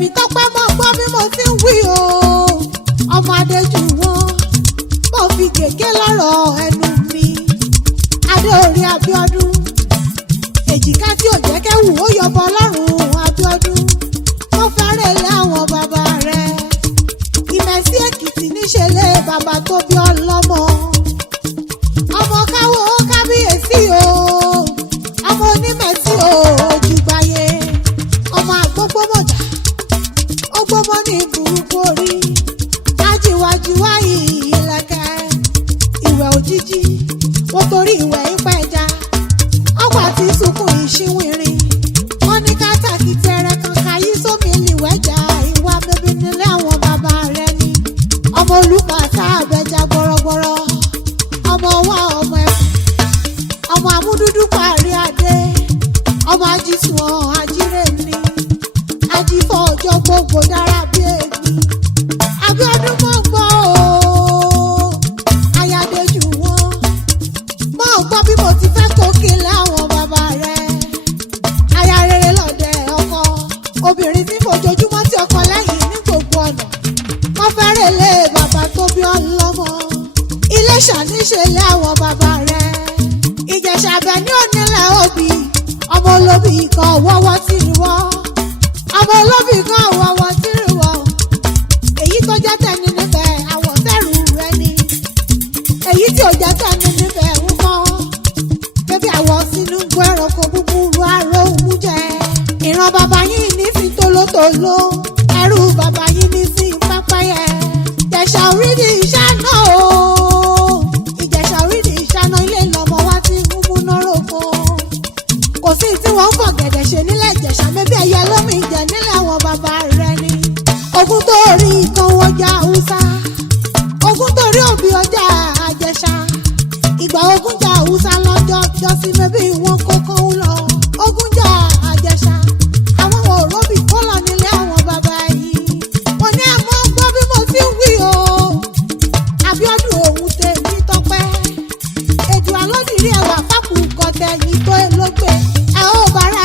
tèmi tọ́pẹ́ mọ́ gbọ́ bí mo ti ń wí o ọmọ adéjú wọn mo fi gègé lọ́rọ̀ ẹnu mi adé orí Abíọ́dún èjìká tí ò jẹ́ kẹ́wù ó yọbọ lọ́rùn Abíọ́dún mo fẹ́rẹ̀ lé àwọn bàbá rẹ̀ Ìmẹ̀sí Èkìtì níṣẹ́lẹ̀ bàbá tó bí ọlọ́mọ ọmọ káwọ́ kábíyèsí o ọmọ Onímẹ̀sí o Ojúgbáyé ọmọ àgbógbómọ̀jà ó gbómọ ní burúkú orí ajíwájíwá ìlẹ̀kẹ̀ ìwẹ̀ òjijì mo torí ìwẹ̀ ìpẹja ọgbà tí sunkún ìṣíwìnrin wọn ní kátàkì tẹrẹ kan káyí sómi ìwẹ̀jà ìwà bẹbí nílé àwọn bàbá rẹ ni ọmọ olùpàtà àbẹjà gbọrọgbọrọ ọmọ wa ọmọ ẹkùn ọmọ amúdúdú parí adé ọmọ ajísùn ajíre ni ajífọ ọjọ́ gbogbo dára bí ègbì Abíọ́dún mọ gbọ́ o ayádejú wọn mọ gbọ́ bí mo ti fẹ́ kó kílẹ̀ àwọn bàbá rẹ aya rere lọ́dẹ ọkọ obìnrin tí fojoojúmọ́ tí ọkọ lẹ́yìn ní gbogbo ọ̀nà wọ́n fẹ́rẹ̀ lé bàbá tó bí ọlọ́mọ Iléṣà níṣẹ́lẹ̀ àwọn bàbá rẹ Ìjẹ̀ṣà bẹ̀ ní onílẹ̀ òbí ọmọ olóbì kan wọ́wọ́ tí ì wọ́ ọmọ olóbì kan wọ́wọ́ tí ì wọ́ èyí tó jẹ́ tẹ̀ni níbẹ̀ àwọ̀ tẹ̀rù rẹ ni èyí tí ò jẹ́ tẹ̀ni níbẹ̀ ń kọ́ bébí àwọ̀ sínú gbọ́ ẹranko búburú aró mú jẹ ìran bàbá yín ní fi tolótoló ẹrú bàbá yín ní sí pápáyẹ Ìjẹ̀ṣà orídì ìṣáná o Ìjẹ̀ṣà orídì ìṣáná ilé lọmọ wá tí ń múná rògbò kò sí tí wọ́n ń fọ̀ gẹ̀dẹ̀ ṣe nílẹ̀ Ìjẹ̀ṣà mẹ́bí ẹ̀yẹ lómi ìjẹ nílẹ̀ àwọn bàbá rẹ ni ogun tó rí kan wọjà Haúsá ogun tó rí òbí ọjà Àjẹṣà ìgbà ogun jà Haúsá lọ́jọ́ jọ́sí mẹ́bí wọn kókó ń lọ ogun jà Àjẹṣà àwọn òróbì kó lọ nílé àwọn bàbá yìí wọ́n ní ẹ̀mọ́ gbọ́ bí mo ti ń wí o Abíọ́dún òun tèmi tọ́pẹ́ ètò alódìrí ẹ̀wà fákùú kọ̀tẹ̀ yìí tó elógbè ẹ̀ ó bára